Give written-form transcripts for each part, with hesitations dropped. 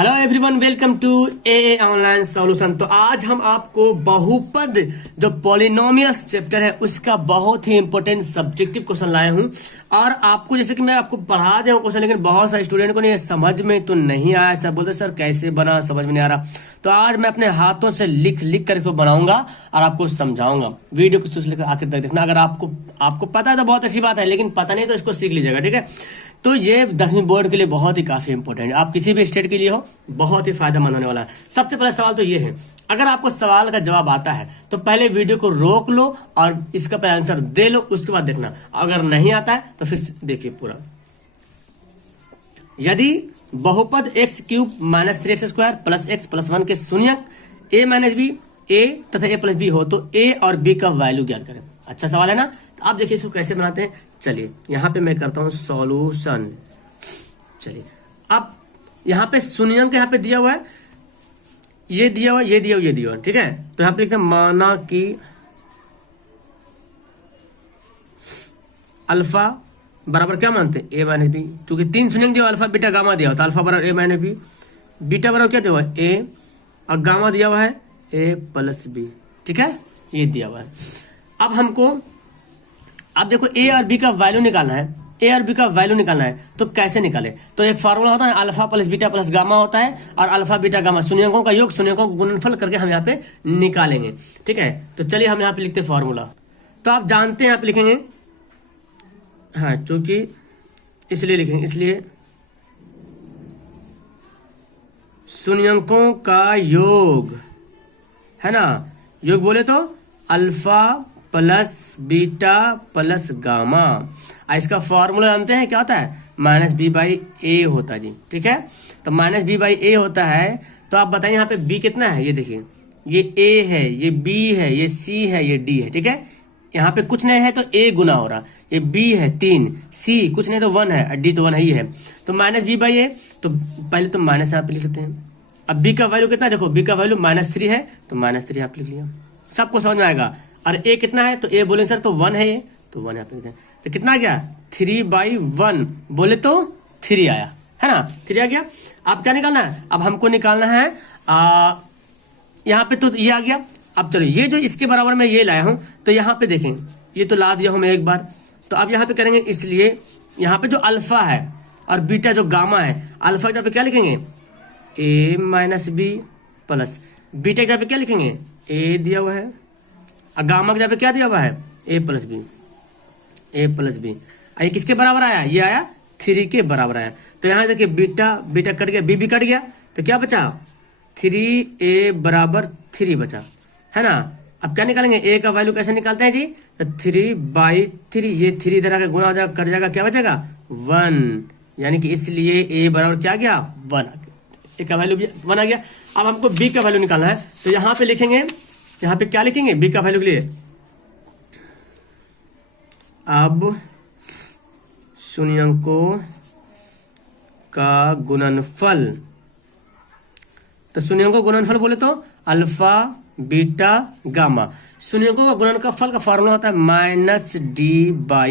Hello everyone, welcome to a online solution. तो आज हम आपको बहुपद जो पॉलिनोमियल्स चैप्टर है उसका बहुत ही इंपॉर्टेंट सब्जेक्टिव क्वेश्चन लाए हूं। और आपको जैसे कि मैं आपको पढ़ा दे क्वेश्चन, लेकिन बहुत सारे स्टूडेंट को नहीं समझ में तो नहीं आया। सब बोलते सर कैसे बना, समझ में नहीं आ रहा। तो आज मैं अपने हाथों से लिख लिख कर इसको बनाऊंगा और आपको समझाऊंगा। वीडियो को शुरू से लेकर आखिर तक देखना। अगर आपको पता है तो बहुत अच्छी बात है, लेकिन पता नहीं तो इसको सीख लीजिएगा, ठीक है। तो ये 10वीं बोर्ड के लिए बहुत ही काफी इंपॉर्टेंट है। आप किसी भी स्टेट के लिए हो, बहुत ही फायदेमंद होने वाला है। सबसे पहला सवाल तो ये है, अगर आपको सवाल का जवाब आता है तो पहले वीडियो को रोक लो और इसका पहले आंसर दे लो, उसके बाद देखना। अगर नहीं आता है तो फिर देखिए पूरा। यदि बहुपद x cube minus 3x² plus x plus 1 के शून्यक a माइनस बी ए तथा a प्लस बी हो तो a और b का वैल्यू ज्ञात करें। अच्छा सवाल है ना। तो आप देखिए इसको कैसे बनाते हैं। चलिए यहाँ पे मैं करता हूं सॉल्यूशन। चलिए अब यहाँ पे शून्यंक यहाँ पे दिया हुआ है, ये दिया हुआ, ये दिया हुआ, ये दिया हुआ, ठीक है। तो यहाँ पे लिखते हैं माना कि अल्फा बराबर क्या मानते हैं ए माइनस बी, क्योंकि 3 शून्यंक दिया हुआ, अल्फा बीटा गामा दिया हुआ, तो अल्फा बराबर ए माइनस बी, बीटा बराबर क्या दिया हुआ है ए, और गामा दिया हुआ है ए प्लस बी, ठीक है। ये दिया हुआ है। अब हमको अब देखो ए और बी का वैल्यू निकालना है। ए और बी का वैल्यू निकालना है तो कैसे निकाले। तो एक फार्मूला होता है alpha plus beta plus gamma होता है, और अल्फा बीटा गामा शून्यंकों का योग, शून्यंकों का गुणनफल करके हम यहाँ पे निकालेंगे, ठीक है। तो चलिए हम यहाँ पे लिखते फार्मूला। तो आप जानते हैं, यहाँ पे लिखेंगे, हाँ चूंकि इसलिए लिखेंगे, इसलिए शून्यंकों का योग है ना, योग बोले तो alpha plus beta plus gamma. इसका फॉर्मूला जानते हैं क्या होता है, माइनस बी बाई ए होता है जी, ठीक है। तो माइनस बी बाई ए होता है। तो आप बताइए यहाँ पे बी कितना है, ये देखिए, ये ए है, ये बी है, ये सी है, ये डी है, ठीक है। यहाँ पे कुछ नहीं है तो ए गुना हो रहा, ये बी है 3, सी कुछ नहीं तो 1 है, डी तो 1 ही है। तो माइनस बी बाई ए, तो पहले तो माइनस यहाँ पे लिख लेते हैं। अब बी का वैल्यू कितना है, देखो बी का वैल्यू -3 है, तो -3 यहाँ पे लिख लिया, सबको समझ में आएगा। और ए कितना है, तो ए बोले सर तो 1 है, ये तो 1 यहाँ पे लिखते हैं। तो कितना आ गया 3/1, बोले तो 3 आया, है ना, 3 आ गया। अब क्या निकालना है, अब हमको निकालना है यहाँ पे तो ये आ गया। अब चलो ये जो इसके बराबर में ये लाया हूं, तो यहाँ पे देखें, ये तो ला दिया हूं मैं एक बार। तो अब यहाँ पे करेंगे, इसलिए यहाँ पे जो अल्फा है और बीटा जो गामा है, अल्फा यहाँ पे क्या लिखेंगे ए माइनस बी प्लस बीटा यहाँ पे क्या लिखेंगे ए दिया हुआ है, और गामा के यहाँ पे क्या दिया हुआ है ए plus B, A plus B. ये किसके बराबर आया, ये आया 3 के बराबर आया। तो यहाँ देखिए बीटा बीटा कट गया, बी भी कट गया, तो क्या बचा 3a बराबर 3 बचा, है ना। अब क्या निकालेंगे, ए का वैल्यू कैसे निकालते हैं जी, तो 3/3, ये 3 इधर आकर गुणा हो जाएगा, कट जाएगा, क्या बचेगा 1, यानी कि इसलिए ए बराबर क्या गया 1 आ गया, ए का वैल्यू 1 आ गया। अब हमको बी का वैल्यू निकालना है, तो यहाँ पे लिखेंगे, यहाँ पे क्या लिखेंगे बी का वैल्यू के लिए, अब शून्यंकों का गुणनफल। तो शून्यंकों का गुणनफल बोले तो अल्फा बीटा गामा, शून्यंकों का गुणनफल का फॉर्मूला होता है -d/a,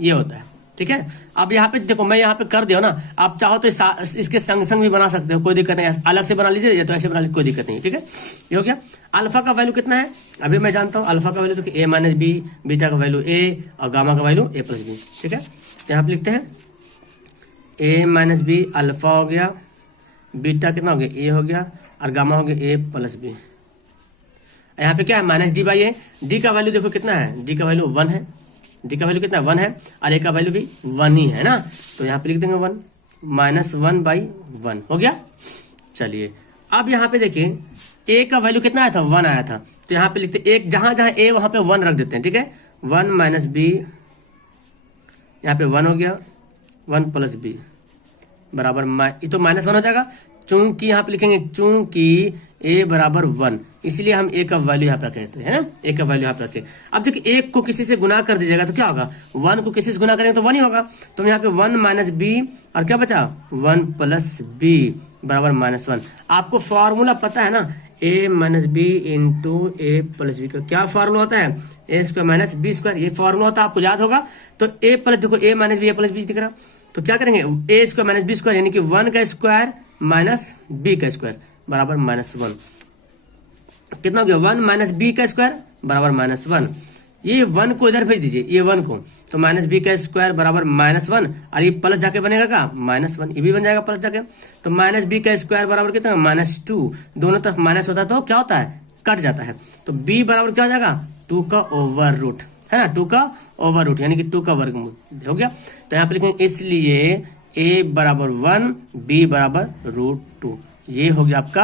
ये होता है, ठीक है। अब यहाँ पे देखो, मैं यहाँ पे कर दिया ना, आप चाहो तो इसके संग संग भी बना सकते हो, कोई दिक्कत नहीं, अलग से बना लीजिए या तो ऐसे बना लीजिए, कोई दिक्कत नहीं, ठीक है। ये हो गया। अल्फा का वैल्यू कितना है, अभी मैं जानता हूँ अल्फा का वैल्यू तो ए माइनस बी, बीटा का वैल्यू ए, और गामा का वैल्यू ए प्लस बी, ठीक है। तो यहाँ पे लिखते हैं ए माइनस बी अल्फा हो गया, बीटा कितना हो गया ए हो गया, और गामा हो गया ए प्लस बी। यहाँ पे क्या है -d/a, डी का वैल्यू देखो कितना है, डी का वैल्यू 1 है, डी का वैल्यू कितना 1 है, और ए का वैल्यू भी 1 ही है ना। तो यहाँ पे लिख देंगे 1 -1/1 हो गया। चलिए अब यहाँ पे देखिए ए का वैल्यू कितना आया था 1 आया था, तो यहाँ पे लिखते एक, जहां जहां ए वहां पे 1 रख देते हैं, ठीक है। 1 माइनस बी, यहाँ पे 1 हो गया, 1 प्लस बी बराबर ये तो -1 हो जाएगा, चूंकि यहाँ पे लिखेंगे चूंकि a बराबर 1, इसलिए हम a का वैल्यू यहाँ पे रखते हैं ना, a का वैल्यू यहाँ पे रखें। अब देखिए 1 को किसी से गुना कर दीजिएगा तो क्या होगा, 1 को किसी से गुना करेंगे तो 1 ही होगा। तो यहाँ पे 1 माइनस बी, और क्या बचा 1 प्लस बी बराबर -1। आपको फॉर्मूला पता है ना, a minus B into A plus B का क्या फॉर्मूला होता है, A square minus B square, ये फॉर्मूला होता है, आपको याद होगा। तो a प्लस, देखो a minus B, A plus B दिख रहा, तो क्या करेंगे A square minus B square, यानी कि 1 का स्क्वायर माइनस बी का स्क्वायर बराबर -1। कितना हो गया 1 माइनस बी का स्क्वायर बराबर -1। ये 1 को इधर भेज दीजिए, ये 1 को, तो माइनस बी का स्क्वायर बराबर -1 और ये प्लस जाके बनेगा का -1, ये भी बन जाएगा प्लस जाके। तो माइनस बी का स्क्वायर बराबर कितना -2, दोनों तरफ माइनस होता है तो क्या होता है कट जाता है। तो b बराबर क्या हो जाएगा 2 का ओवर रूट, है ना, 2 का ओवर रूट यानी कि 2 का वर्गमूल हो गया। तो यहाँ पे लिखेंगे इसलिए a बराबर 1 b बराबर √2। ये हो गया आपका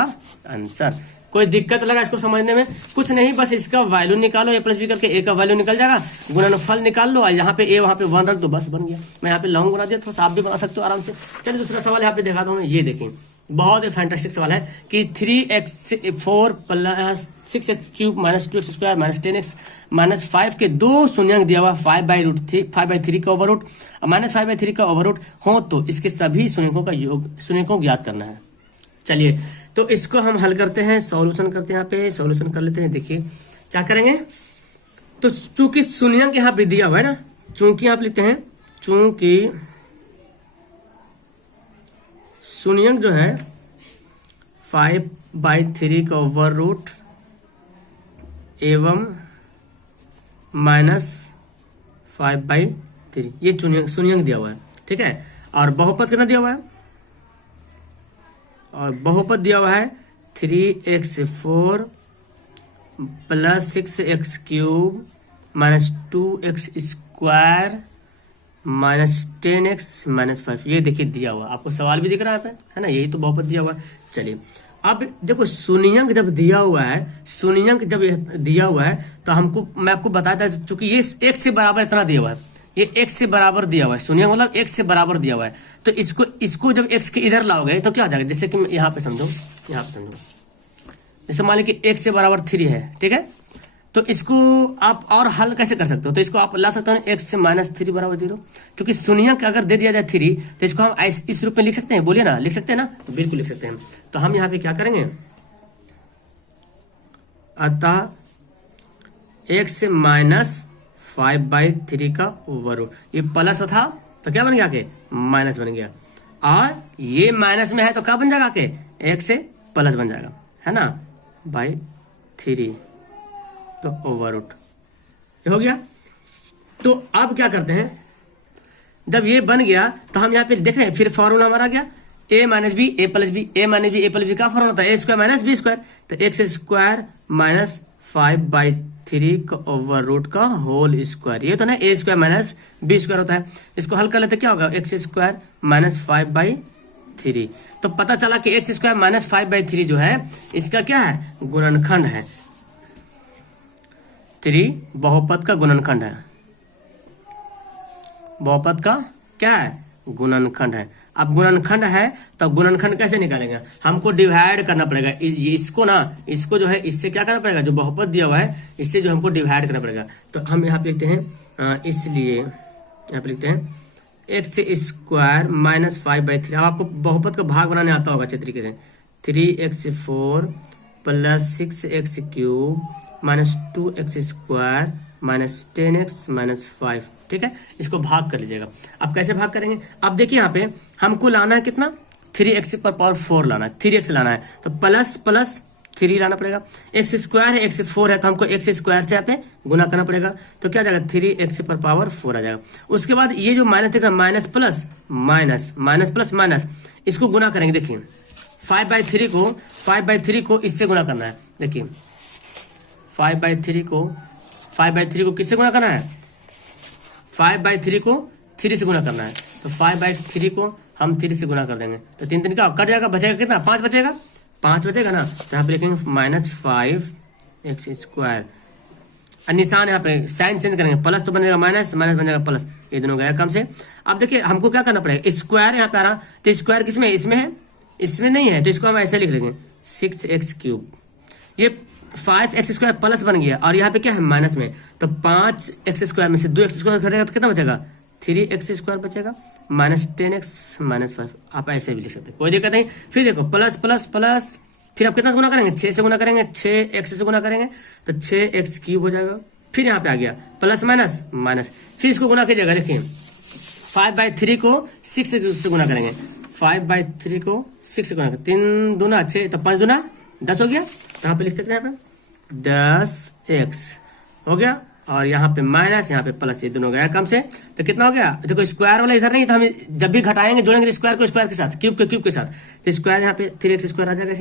आंसर। कोई दिक्कत लगा इसको समझने में? कुछ नहीं, बस इसका वैल्यू निकालो, a प्लस बी करके a का वैल्यू निकल जाएगा, गुणनफल निकाल लो और यहाँ पे a वहाँ पे 1 रख दो, बस बन गया। मैं यहाँ पे लॉन्ग बना दिया, थोड़ा सा आप भी बना सकते हो आराम से। चलिए दूसरा सवाल यहाँ पे दिखाता हूँ। ये देखें, बहुत ही फैंटास्टिक सवाल है कि 3x4 plus 6x³ minus 2x square minus 10x minus 5 के दो शून्यंक दिया हुआ 5/3 का ओवर रूट माइनस 5/3 का ओवर रूट हो तो इसके सभी शून्यकों का योग, शून्यकों को ज्ञात करना है। चलिए तो इसको हम हल करते हैं, सॉल्यूशन करते हैं। यहाँ पे सॉल्यूशन कर लेते हैं। देखिए क्या करेंगे, तो चूंकि शून्यंक यहाँ पे दिया हुआ है ना, चूंकि आप लिखते हैं चूंकि शून्यंक जो है 5/3 का ओवर रूट एवं -5/3 ये शून्यंक दिया हुआ है, ठीक है। और बहुपद कितना दिया हुआ है, और बहुपद दिया हुआ है 3x4 plus 6x³ minus 2x square minus 10x minus 5। ये देखिए दिया हुआ, आपको सवाल भी दिख रहा है ना, यही तो बहुपद दिया हुआ है। चलिए अब देखो शून्यंक जब दिया हुआ है, शून्यंक जब दिया हुआ है तो हमको, मैं आपको बताता हूँ, चूंकि ये x से बराबर इतना दिया हुआ है, ये x से बराबर दिया हुआ है, शून्यंक मतलब x से बराबर दिया हुआ है, तो इसको जब x के इधर लाओगे तो क्या हो जाएगा, जैसे कि यहाँ पे समझो, जैसे मान ली कि x से बराबर 3 है, ठीक है। तो इसको आप और हल कैसे कर सकते हो, तो इसको आप ला सकते हो x से -3 बराबर 0, क्योंकि शून्यंक अगर दे दिया जाए 3 तो इसको हम इस रूप में लिख सकते हैं, बोलिए ना, लिख सकते हैं ना, तो बिल्कुल लिख सकते हैं। तो हम यहाँ पे क्या करेंगे, अतः x से -5/3 का ओवर रूट, ये प्लस था तो क्या बन गया आके माइनस बन गया, और ये माइनस में है तो क्या बन जाएगा आके x से प्लस बन जाएगा, है ना, /3 तो ओवर रूट ये हो गया। तो अब क्या करते हैं, जब ये बन गया तो हम यहाँ पे देख रहे हैं, फिर फॉर्मूला हमारा गया a minus B A plus B, a minus B A plus B का फॉर्मूला होता है a² माइनस b स्क्वायर, तो x स्क्वायर माइनस 5/3 का ओवर रूट का होल स्क्वायर, ये तो ना a square minus b square होता है। इसको हल कर लेते क्या होगा, x स्क्वायर माइनस 5/3। तो पता चला कि x स्क्वायर माइनस 5/3 जो है इसका क्या है, गुणनखंड है, 3 बहुपद का गुणनखंड है, बहुपद का क्या है, गुणनखंड है। अब गुणनखंड है तो गुणनखंड कैसे निकालेंगे, हमको डिवाइड करना पड़ेगा इसको ना, इसको जो है इससे क्या करना पड़ेगा, जो बहुपद दिया हुआ है इससे जो हमको डिवाइड करना पड़ेगा। तो हम यहाँ पे लिखते हैं, इसलिए यहाँ पे लिखते हैं x स्क्वायर माइनस 5/3। अब आपको बहुपद का भाग बनाने आता होगा अच्छे तरीके से, 3x4 plus 6x³ minus 2x square minus 10x minus 5, ठीक है। इसको भाग कर लीजिएगा। अब कैसे भाग करेंगे, अब देखिए यहाँ पे हमको लाना है कितना, 3x पर पावर 4 लाना है, 3x लाना है, तो प्लस प्लस 3 लाना पड़ेगा, x स्क्वायर है, x 4 है, तो हमको x स्क्वायर से यहाँ पे गुना करना पड़ेगा, तो क्या जाएगा 3x पर पावर 4 आ जाएगा। उसके बाद ये जो माइनस दिख रहा है, minus plus minus minus plus minus, इसको गुना करेंगे। देखिए 5/3 को इससे गुना करना है, देखिए 5/3 को किससे गुना करना है, 5/3 को 3 से गुना करना है, तो 5/3 को हम 3 से गुना कर देंगे, तो 3 का कट जाएगा, बचेगा कितना, 5 बचेगा, 5 बचेगा ना, तो यहाँ पे लिखेंगे -5x स्क्वायर, निशान यहाँ पे साइन चेंज करेंगे, प्लस तो बनेगा माइनस, माइनस बन जाएगा प्लस, ये दोनों गया कम से। अब देखिए हमको क्या करना पड़ेगा, स्क्वायर यहाँ पे आ रहा, तो स्क्वायर किसमें, इसमें है, इसमें नहीं है, तो इसको हम ऐसे लिख देंगे 6x³, ये 5x स्क्वायर प्लस बन गया, और यहाँ पे क्या है माइनस में, तो 5x स्क्वायर में से 2x स्क्वायर घटेगा तो कितना बचेगा, 3x स्क्वायर बचेगा माइनस 10x माइनस 5। आप ऐसे भी लिख सकते हैं, कोई दिक्कत नहीं। फिर देखो प्लस प्लस प्लस, फिर आप कितना से गुना करेंगे, 6 से गुना करेंगे, 6x से गुना करेंगे तो 6x³ हो जाएगा। फिर यहाँ पे आ गया प्लस माइनस माइनस, फिर इसको गुना कीजिएगा, देखिए 5/3 को 6 से गुना करेंगे, 5/3 को 6 से गुना कर, 3 दूना 6, तो 5 दूना 10 हो गया। तो यहाँ पे लिख सकते हैं, यहाँ पे 10x हो गया, और यहाँ पे माइनस, यहाँ पे प्लस, ये दोनों गया काम से। तो कितना हो गया, देखो स्क्वायर वाला इधर नहीं, तो हम जब भी घटाएंगे जोड़ेंगे स्क्वायर को स्क्वायर के साथ, क्यूब के क्यूब के साथ, तो स्क्वायर यहाँ पे 3x स्क्वायर आ जाएगा।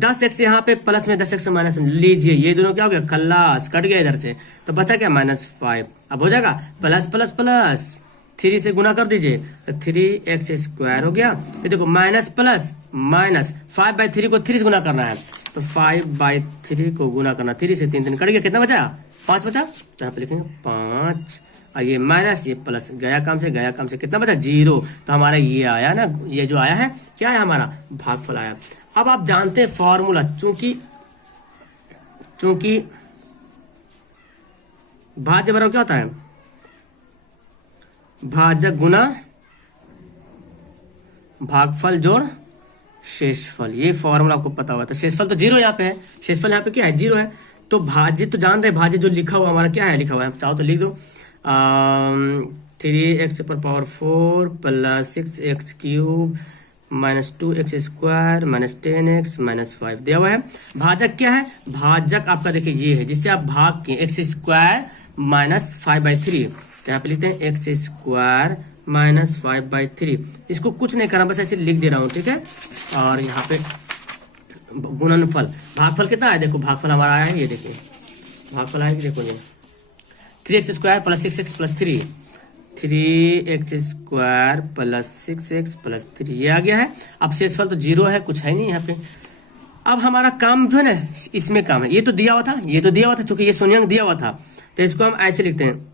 10x यहाँ पे प्लस में 10x माइनस में लीजिए, ये दोनों क्या हो गया, खल्लास, कट गया इधर से, तो बचा क्या -5। अब हो जाएगा प्लस प्लस प्लस 3 से गुना कर दीजिए, तो 3x स्क्वायर हो गया। ये देखो माइनस प्लस माइनस, 5/3 को 3 से गुना करना है, तो 5/3 को गुना करना, 3 से 3 कट गया, कितना बचा, 5 बचा। तो यहाँ पे लिखेंगे 5, और ये माइनस ये प्लस, गया काम से गया काम से, कितना बचा, 0। तो हमारा ये आया ना, ये जो आया है क्या है, हमारा भागफल आया। अब आप जानते हैं फॉर्मूला, चूंकि भाज्य बराबर क्या होता है, भाजक गुना भागफल जोड़ शेषफल, ये फॉर्मूला आपको पता होगा। तो शेषफल तो 0 यहाँ पे है, शेषफल यहाँ पे क्या है, 0 है। तो भाज्य तो जान रहे, भाज्य जो लिखा हुआ हमारा क्या है, लिखा हुआ है, चाहो तो लिख दो 3x⁴ plus 6x³ minus 2x square minus 10x minus 5 दिया हुआ है। भाजक क्या है, भाजक आपका देखिए ये है, जिससे आप भाग के x² माइनस 5/3, तो यहाँ पे लिखते हैं x² माइनस 5/3। इसको कुछ नहीं करना, बस ऐसे लिख दे रहा हूँ, ठीक है। और यहाँ पे गुणनफल, भागफल कितना है, देखो भागफल हमारा आया है, ये देखिए भागफल आया, देखो ये 3x² plus 6x plus 3, 3x² plus 6x plus 3, ये आ गया है। अब शेषफल तो 0 है, कुछ है नहीं यहाँ पे। अब हमारा काम जो है ना, इसमें काम है, ये तो दिया हुआ था, ये तो दिया हुआ था, चूंकि ये शून्यंक दिया हुआ था, तो इसको हम ऐसे लिखते हैं,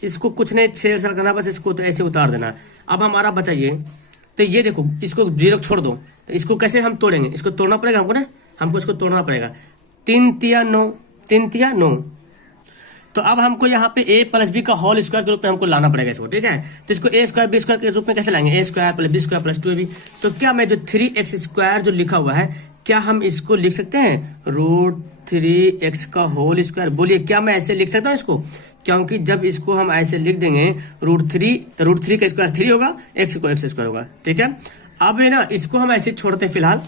इसको कुछ नहीं छेड़छाड़ करना, बस इसको तो ऐसे उतार देना। अब हमारा बचा ये, तो ये देखो इसको 0 छोड़ दो, तो इसको कैसे हम तोड़ेंगे, इसको तोड़ना पड़ेगा हमको ना, हमको इसको तोड़ना पड़ेगा। 3 तिया 9, 3 तिया 9, तो अब हमको यहाँ पे a प्लस बी का होल स्क्वायर के रूप में हमको लाना पड़ेगा इसको, ठीक है। तो इसको a² b² के रूप में कैसे लाएंगे, a² plus b² plus 2ab। तो क्या मैं जो 3x² जो लिखा हुआ है, क्या हम इसको लिख सकते हैं √3x का होल स्क्वायर, बोलिए क्या मैं ऐसे लिख सकता हूँ इसको, क्योंकि जब इसको हम ऐसे लिख देंगे √3, तो √3 का स्क्वायर 3 होगा, x को x² होगा, ठीक है। अब है ना, इसको हम ऐसे छोड़ते हैं फिलहाल,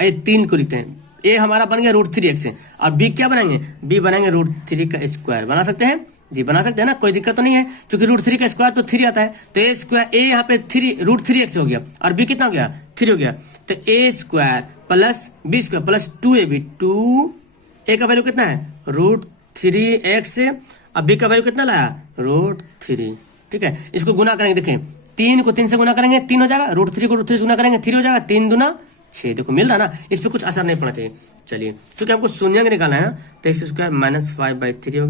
3 को लिखते हैं, a हमारा बन गया √3x है, और b क्या बनाएंगे, b बनाएंगे √3 का स्क्वायर, बना सकते हैं जी, बना सकते हैं ना, कोई दिक्कत तो नहीं है, क्योंकि √3 का स्क्वायर तो 3 आता है, तो a यहाँ पे 3√3x हो गया, और b कितना हो गया, 3 हो गया। तो a² plus b² plus 2ab, 2a का वैल्यू कितना है √3x, अब b का वैल्यू कितना लाया √3, ठीक है। इसको गुना करेंगे, देखें 3 को 3 से गुना करेंगे 3 हो जाएगा, √3 को √3 से गुना करेंगे 3 हो जाएगा, 3 दूना 6, देखो मिल रहा ना, इस पर कुछ असर नहीं पड़ना चाहिए। चलिए, क्योंकि हमको शून्यंक निकालना है ना, तो x² माइनस 5/3 हो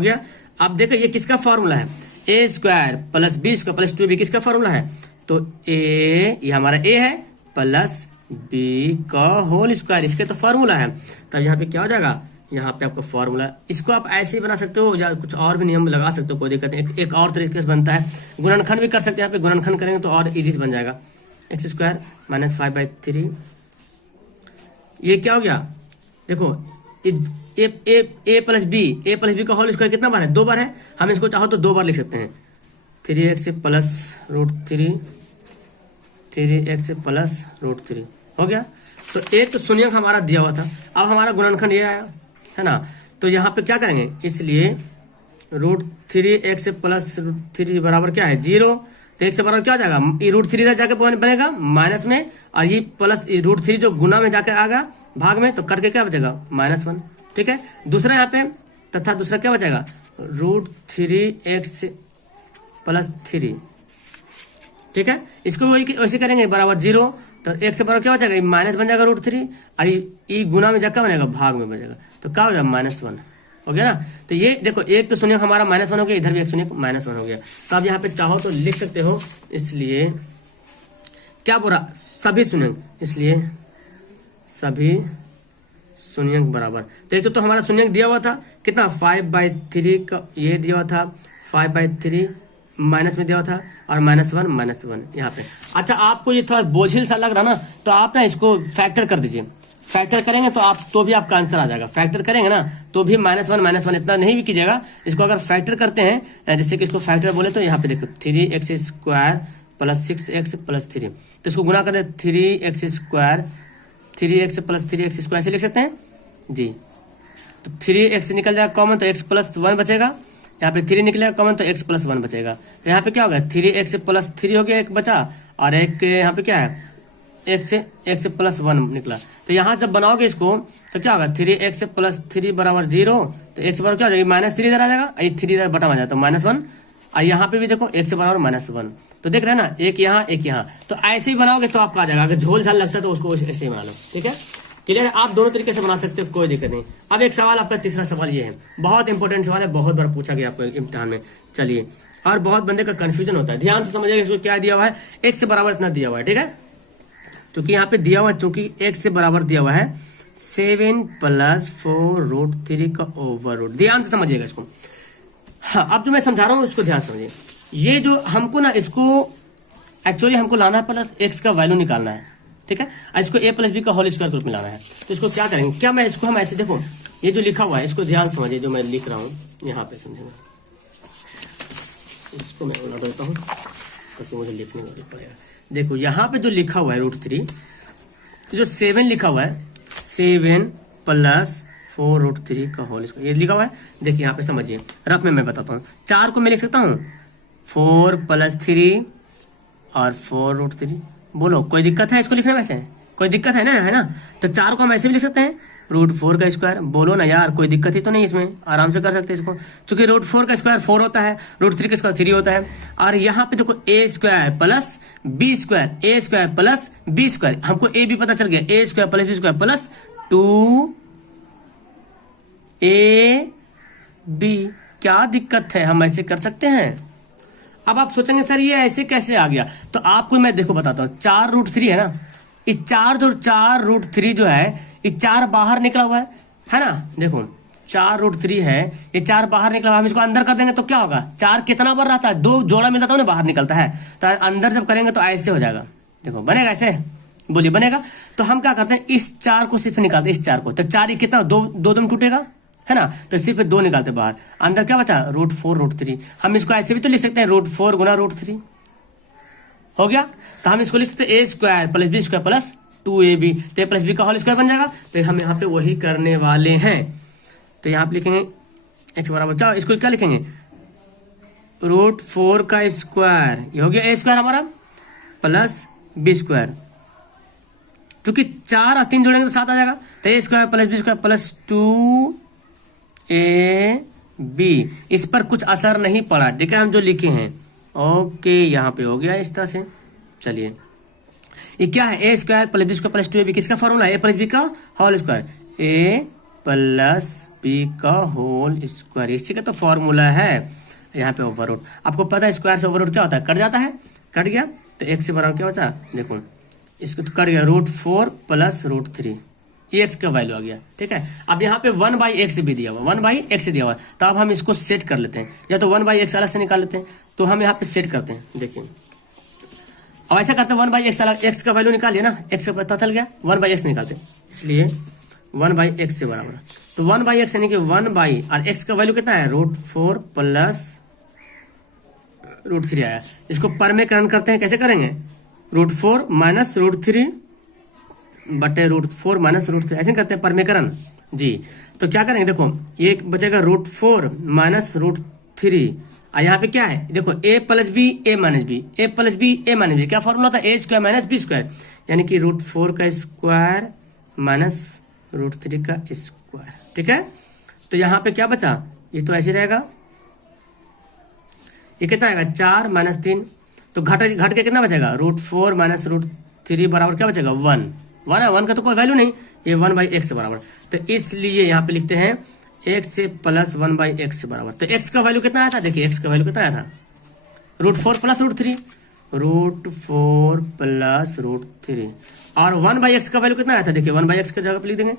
गया। अब देखो ये किसका फॉर्मूला है, a² plus b² plus 2b किसका फॉर्मूला है, तो ये हमारा a है प्लस b का होल स्क्वायर, इसके तो फॉर्मूला है। तब यहाँ पे क्या हो जाएगा, यहाँ पे आपका फॉर्मूला, इसको आप ऐसे ही बना सकते हो या कुछ और भी नियम लगा सकते हो, कोई दिक्कत नहीं। एक और तरीके से बनता है, गुणनखंड भी कर सकते हैं, यहाँ पे गुणनखंड करेंगे तो और इजी बन जाएगा, x² माइनस 5/3। ये क्या हो गया, देखो a प्लस बी का होल स्क्वायर कितना बार है, 2 बार है, हम इसको चाहो तो 2 बार लिख सकते हैं, 3x प्लस √3, 3x प्लस √3 हो गया। तो एक तो शून्यंक हमारा दिया हुआ था, अब हमारा गुणनखंड ये आया है ना, तो यहाँ पे क्या करेंगे, इसलिए √3x प्लस √3 बराबर क्या है 0, तो 1 से बराबर क्या हो जाएगा, ये √3 इधर जाके बनेगा माइनस में, और ये प्लस √3 जो गुना में जाके आएगा भाग में, तो करके क्या बचेगा -1, ठीक है। दूसरा यहाँ पे तथा दूसरा क्या बचेगा √3x प्लस 3, ठीक है। इसको वैसे करेंगे बराबर 0, तो 1 से बराबर क्या बचेगा, माइनस बन जाएगा √3, और ये गुना में जाकर बनेगा भाग में बनेगा, तो क्या हो जाएगा -1 हो गया ना। तो ये देखो एक तो शून्य हमारा -1 हो गया, इधर भी एक शून्य -1 हो गया। तो आप यहाँ पे चाहो तो लिख सकते हो, इसलिए क्या बोला, सभी शून्यंक, इसलिए सभी शून्यंक बराबर। तो एक तो हमारा शून्यंक दिया हुआ था कितना 5/3 का, ये दिया हुआ था 5/3 माइनस में दिया हुआ था, और -1 यहाँ पे। अच्छा आपको ये थोड़ा बोझिल सा लग रहा ना, तो आप ना इसको फैक्टर कर दीजिए, फैक्टर करेंगे तो भी आपका आंसर आ जाएगा, फैक्टर करेंगे ना तो भी -1 इतना नहीं भी कीजिएगा, इसको अगर फैक्टर करते हैं, जैसे कि इसको फैक्टर बोले तो यहाँ पे देखो 3x² प्लस 6x प्लस 3, तो इसको गुना कर दे 3x square, 3x plus 3x square से लिख सकते हैं जी। तो 3x निकल जाएगा कॉमन, तो x प्लस 1 बचेगा, यहाँ पे 3 निकलेगा कॉमन, तो x प्लस 1 बचेगा। तो यहाँ पे क्या होगा 3x प्लस 3 हो गया, एक बचा, और एक यहाँ पे क्या है x प्लस 1 निकला। तो यहाँ जब बनाओगे इसको तो क्या होगा 3x प्लस 3 बराबर 0, तो x बराबर क्या हो जाएगा -3 इधर आ जाएगा, ये 3 इधर बटा आ जाता है -1, और यहाँ पे भी देखो x बराबर -1, तो देख रहे हैं ना, एक यहाँ एक यहाँ। तो ऐसे ही बनाओगे तो आपका आ जाएगा, अगर झोल झाल लगता है तो उसको ऐसे ही बना लो, ठीक है। क्लियर है, आप दोनों तरीके से बना सकते हो, कोई दिक्कत नहीं। अब एक सवाल आपका, तीसरा सवाल ये है, बहुत इंपॉर्टेंट सवाल है, बहुत बार पूछा गया आपको इम्तिहान में। चलिए, और बहुत बंदे का कंफ्यूजन होता है, ध्यान से समझिएगा। इसको क्या दिया हुआ है, x से बराबर इतना दिया हुआ है, ठीक है। चूंकि यहाँ पे दिया हुआ है, चूंकि x से बराबर दिया हुआ है 7 + 4√3 का ओवर रूट, ध्यान से समझिएगा इसको। हाँ, अब जो मैं समझा रहा हूँ उसको ध्यान समझिए। ये जो हमको ना, इसको एक्चुअली हमको लाना है प्लस x का वैल्यू निकालना है, ठीक है। इसको a + b का होल स्क्वायर रूप में लाना है। तो इसको क्या करेंगे, क्या मैं इसको हम ऐसे, देखो ये जो लिखा हुआ है इसको ध्यान समझिए, जो मैं लिख रहा हूँ यहाँ पे समझेंगे। इसको मैं उलट देता हूँ ताकि मुझे लिखने में पड़ेगा। देखो यहाँ पे जो लिखा हुआ है √3, जो 7 लिखा हुआ है 7 + 4√3 का होल स्क्वायर, ये लिखा हुआ है। देखिए यहाँ पे समझिए, रफ में मैं बताता हूँ। 4 को मैं लिख सकता हूँ 4 + 3 और 4√3। बोलो कोई दिक्कत है इसको लिखने में? वैसे कोई दिक्कत है ना? तो 4 को हम ऐसे भी लिख सकते हैं √4 का स्क्वायर। बोलो ना यार, कोई दिक्कत ही तो नहीं, इसमें आराम से कर सकते हैं इसको, क्योंकि √4 का स्क्वायर 4 होता है, √3 का स्क्वायर 3 होता है। और यहाँ पे देखो a² + b², a² + b², हमको a भी पता चल गया, a² + b² + 2ab। क्या दिक्कत है, हम ऐसे कर सकते हैं। अब आप सोचेंगे सर ये ऐसे कैसे आ गया, तो आपको मैं देखो बताता हूँ। 4√3 है ना, ये 4√3 जो है, ये 4 बाहर निकला हुआ है ना। देखो 4√3 है, ये 4 बाहर निकला हुआ है, हम इसको अंदर कर देंगे तो क्या होगा, 4 कितना बार रहता है, 2 जोड़ा मिलता है ना, बाहर निकलता है। तो अंदर जब करेंगे तो ऐसे हो जाएगा, देखो बनेगा ऐसे, बोलिए बनेगा। तो हम क्या करते हैं, इस 4 को सिर्फ निकालते हैं, इस 4 को। तो 4 ये कितना, 2 में टूटेगा है ना, तो सिर्फ 2 निकालते बाहर, अंदर क्या बचा √4√3। हम इसको ऐसे भी तो लिख सकते हैं √4 × √3 हो गया। तो हम इसको लिख सकते हैं a² + b² + 2ab, तो a + b का होल स्क्वायर बन जाएगा। तो हम यहाँ पे वही करने वाले हैं। तो यहाँ पे लिखेंगे x बराबर क्या, इसको क्या लिखेंगे √4 का स्क्वायर, ये हो गया a² हमारा + b², क्योंकि 4 और 3 जोड़ेंगे तो 7 आ जाएगा। तो a² + b² + 2ab, इस पर कुछ असर नहीं पड़ा, ठीक है, हम जो लिखे हैं। ओके, यहाँ पे हो गया इस तरह से। चलिए, ये क्या है, a² + b² + 2ab, किसका फॉर्मूला, a + b का होल स्क्वायर, a + b का होल स्क्वायर, इसी का तो फॉर्मूला है। यहाँ पे ओवर रूट, आपको पता है स्क्वायर से ओवर रूट क्या होता है, कट जाता है, कट गया। तो x से बराबर क्या बचा, देखो इसको तो कट गया, √4 + √3, ये x का वैल्यू आ गया, ठीक है। अब यहाँ पे 1/x भी दिया हुआ, 1/x दिया हुआ है। तो अब हम इसको सेट कर लेते हैं, या तो 1/x अलग से निकाल लेते हैं। तो हम यहाँ पे सेट करते हैं, देखिए अब ऐसा करते हैं, 1/x अलग, x का वैल्यू निकाल लिया ना, x का पता चल गया, 1/x निकालते हैं, इसलिए 1/x से बराबर। तो 1/x यानी कि 1/ और x का वैल्यू कितना है, √4 + √3 आया। इसको परमेकरण करते हैं, कैसे करेंगे, √4 - √3 बटे √4 - √3, ऐसे करते हैं परमेकरण जी। तो क्या करेंगे, देखो ये बचेगा √4 - √3, और यहाँ पे क्या है, देखो a + b a - b, a + b a - b, क्या फॉर्मूला था, a² - b², यानी कि √4 का स्क्वायर - √3 का स्क्वायर, ठीक है। तो यहाँ पे क्या बचा, ये तो ऐसे रहेगा, ये कितना आएगा 4 - 3, तो घट के कितना बचेगा, √4 - √3 बराबर क्या बचेगा 1 है, 1 का तो कोई वैल्यू नहीं, ये 1/x से बराबर। तो इसलिए यहाँ पे लिखते हैं x से + 1/x से बराबर। तो x का वैल्यू कितना आया था, देखिए x का वैल्यू कितना आया था, √4 + √3, √4 + √3, और 1/x का वैल्यू कितना आया था, देखिए 1/x की जगह पे लिख देंगे,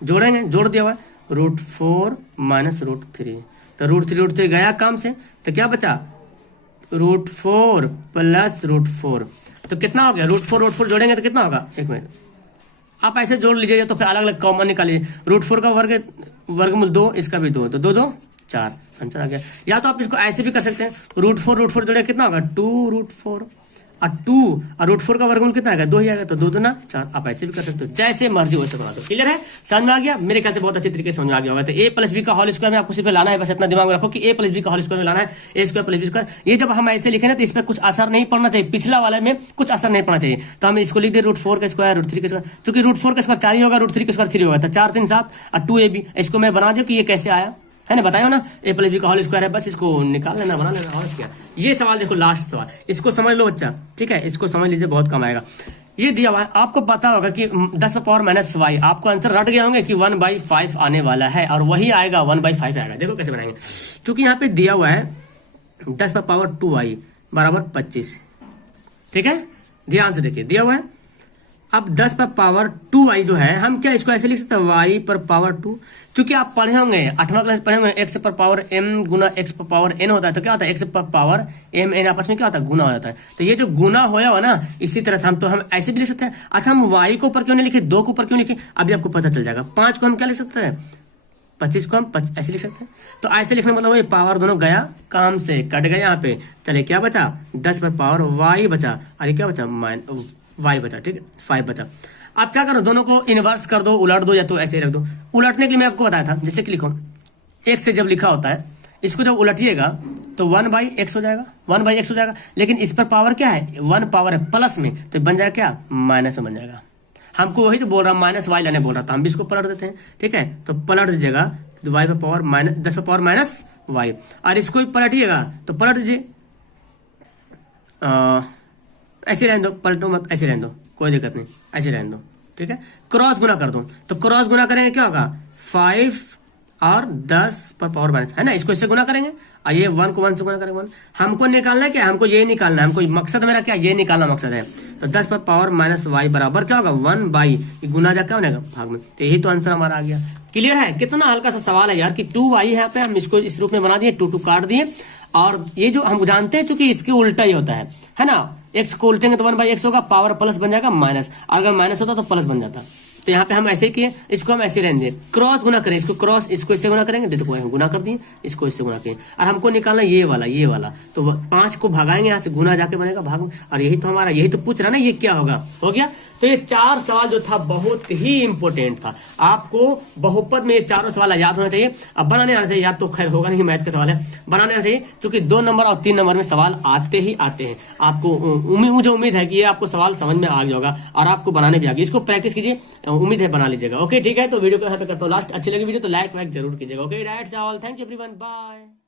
जोड़ेंगे, जोड़ दिया हुआ √4 - √3, तो √3 गया काम से, तो क्या बचा √4 + √4, तो कितना हो गया, √4 जोड़ेंगे तो कितना होगा, एक मिनट आप ऐसे जोड़ लीजिए, तो फिर अलग अलग कॉमन निकालिए। √4 का वर्गमूल 2, इसका भी 2, तो 2 2 4 आंसर आ गया। या तो आप इसको ऐसे भी कर सकते हैं, √4 जोड़े कितना होगा 2√4 और 2 और √4 का वर्गमूल कितना आएगा 2 ही आएगा, तो 2 दूना 4। आप ऐसे भी कर सकते हो, जैसे मर्जी वैसे बना दो। क्लियर है, समझ में आ गया? मेरे ख्याल से बहुत अच्छे तरीके से समझ में आ गया होगा। तो a + b का होल स्क्वायर में आपको सिर्फ लाना है, बस अपना दिमाग में रखो कि a + b का होल स्क्वायर में लाना है, a² + b²। ये जब हम ऐसे लिखे ना तो इस पर कुछ असर नहीं पड़ना चाहिए, पिछला वाले में कुछ असर नहीं पड़ना चाहिए। तो हम इसको लिख दे √4 का स्क्वायर √3 का स्क्वायर, क्योंकि √4 का स्क्वायर 4 ही होगा, √3 का स्क्वायर 3 होगा, तो 4 3 7 और 2ab। इसको मैं बना दूं कि ये कैसे आया है ना, बताया ना, a + b का होल स्क्वायर है, बस इसको निकाल लेना, बना लेना और क्या। ये सवाल देखो, लास्ट सवाल, इसको समझ लो बच्चा, ठीक है, इसको समझ लीजिए, बहुत कम आएगा। ये दिया हुआ है, आपको पता होगा कि 10⁻⁻, आपको आंसर रट गया होंगे कि 1/5 आने वाला है, और वही आएगा 1/5 आएगा। देखो कैसे बनाएंगे, क्योंकि यहाँ पे दिया हुआ है 10⁻2y = 25, ठीक है, ध्यान से देखिए, दिया हुआ है। अब 10⁻2y जो है, हम क्या इसको ऐसे लिख सकते हैं y⁻2, क्योंकि आप पढ़े होंगे 8वां क्लास पढ़े होंगे x⁻m गुना x⁻n होता है। तो क्या होता है x⁻m आपस में क्या होता है गुना हो जाता है। तो ये जो गुना होया हो ना, इसी तरह से हम ऐसे भी लिख सकते हैं। अच्छा, हम y को ऊपर क्यों नहीं लिखे, 2 को ऊपर क्यों लिखे, अभी आपको पता चल जाएगा। 5 को हम क्या लिख सकते हैं, 25 को हम ऐसे लिख सकते हैं। तो ऐसे लिखने मतलब ये पावर दोनों गया, काम से कट गया, यहाँ पे चले क्या बचा 10⁻y बचा, और ये क्या बचा y बचा, ठीक है, 5 बचा। अब क्या करो, दोनों को इन्वर्स कर दो, उलट दो, या तो ऐसे ही रख दो। उलटने के लिए मैं आपको बताया था, जैसे कि लिखो x से जब लिखा होता है, इसको जब उलटिएगा तो 1/x हो जाएगा, 1/x हो जाएगा। लेकिन इस पर पावर क्या है, 1 पावर है प्लस में, तो बन जाएगा क्या माइनस में बन जाएगा। हमको वही तो बोल रहा, -y लाने बोल रहा था, हम भी इसको पलट देते हैं, ठीक है। तो पलट दीजिएगा, तो y पर पावर -10⁻⁻y, और इसको भी पलटिएगा तो पलट दीजिए, ऐसे रहने दो, पलटो मत, ऐसे रहने दो, कोई दिक्कत नहीं, ऐसे रहने दो, ठीक है। क्रॉस गुना कर दो, तो क्रॉस गुना करेंगे क्या होगा 5 और 10 पर पावर माइनस, है ना, इसको इससे गुना करेंगे, और ये 1 को 1 से गुना करेंगे 1। हमको निकालना है क्या, हमको ये निकालना है, हमको मकसद मेरा क्या, ये निकालना मकसद है। तो 10 पर पावर -y बराबर क्या होगा 1/, गुना जा क्या होगा भाग में, तो यही तो आंसर हमारा आ गया। क्लियर है, कितना हल्का सा सवाल है यार, कि 2y यहाँ पे हम इसको इस रूप में बना दिए, 2 काट दिए, और ये जो हम जानते हैं चूंकि इसके उल्टा ही होता है ना, x को उल्टेंगे तो 1/x होगा, पावर प्लस बन जाएगा माइनस, अगर माइनस होता तो प्लस बन जाता। तो यहाँ पे हम ऐसे ही किए, इसको हम ऐसे रहने दें, क्रॉस गुना करें, इसको क्रॉस, इसको इससे गुना करेंगे, देखो गुना कर दिए, इसको इससे गुना किए, और हमको निकालना ये वाला, तो 5 को भगाएंगे यहाँ से, गुना जाके बनेगा भाग में, और यही तो हमारा, यही तो पूछ रहा ना, ये क्या होगा, हो गया। तो ये 4 सवाल जो था बहुत ही इंपॉर्टेंट था, आपको बहुपद में ये 4 सवाल याद होना चाहिए। अब बनाने आना चाहिए, याद तो खैर होगा नहीं, मैथ का सवाल है, बनाने आना चाहिए, क्योंकि 2 नंबर और 3 नंबर में सवाल आते ही आते हैं। आपको मुझे उम्मीद है कि ये आपको सवाल समझ में आ गया होगा, और आपको बनाने भी आ गया, इसको प्रैक्टिस कीजिए, उम्मीद है बना लीजिएगा। ओके, ठीक है, तो वीडियो को यहाँ पे करता हूँ लास्ट। अच्छी लगी वीडियो तो लाइक जरूर कीजिएगा। Okay, right all, thank you everyone, bye.